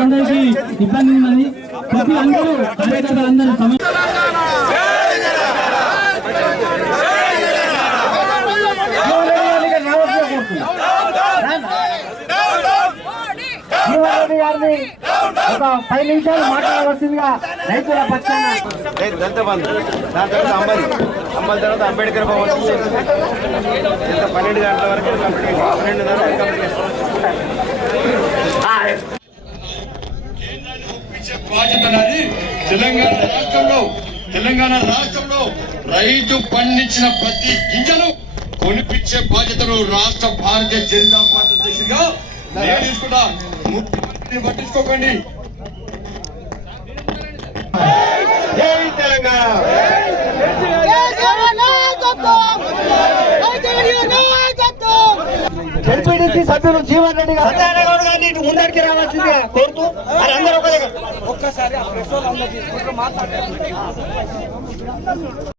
అందరికీ ఇబ్బంది ఉన్నది ప్రతి అందరూ కార్యకర్తలు అందరూ సమయం జీవన్ గారిని ఒక పది నిమిషాలు మాట్లాడవలసిందిగా రైతుల పక్షాన లేదు దళిత బంధు దాని తర్వాత అంబలి. అంబలి తర్వాత అంబేద్కర్ భవన్. ఇంత పన్నెండు గంటల వరకు కంప్లీట్. కంప్లీట్. బాధ్యత నాది తెలంగాణ రాష్ట్రంలో తెలంగాణ రాష్ట్రంలో రైతు పండించిన ప్రతి గింజను కొనిపించే బాధ్యతను రాష్ట్ర భారతీయ జనతా పార్టీ అధ్యక్షుడిగా నేను తీసుకున్నా ముఖ్యమంత్రిని పట్టించుకోకండి. జై తెలంగాణ. జడ్పీటీసీ సభ్యులు జీవన్ రెడ్డి గారు. గారిని ముందరికి రావాల్సిందిగా కోరుతూ మరి అందరూ ఒక దగ్గర.